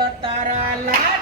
બોલો તારા લાડ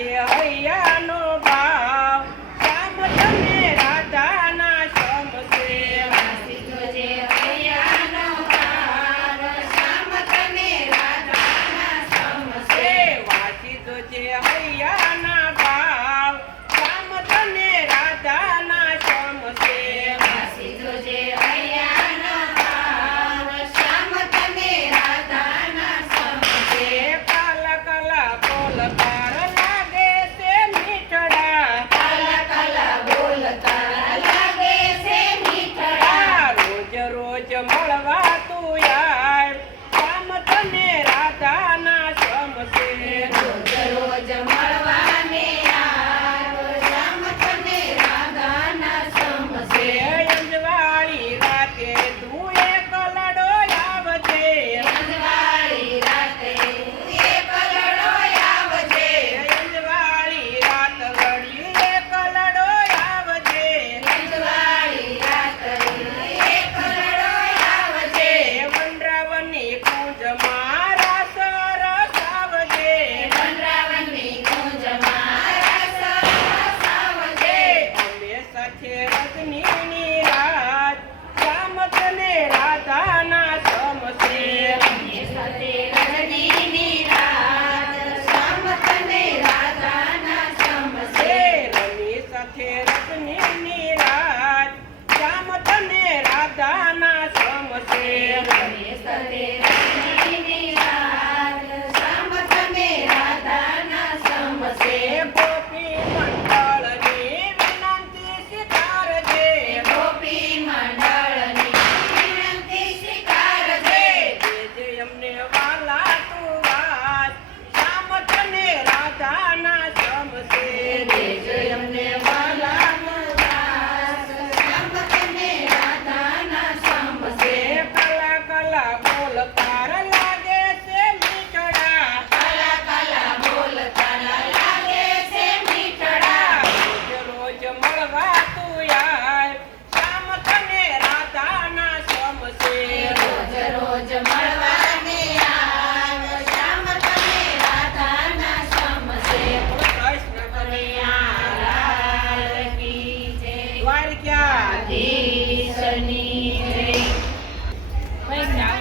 Yeah, yeah, I know. Reina, esta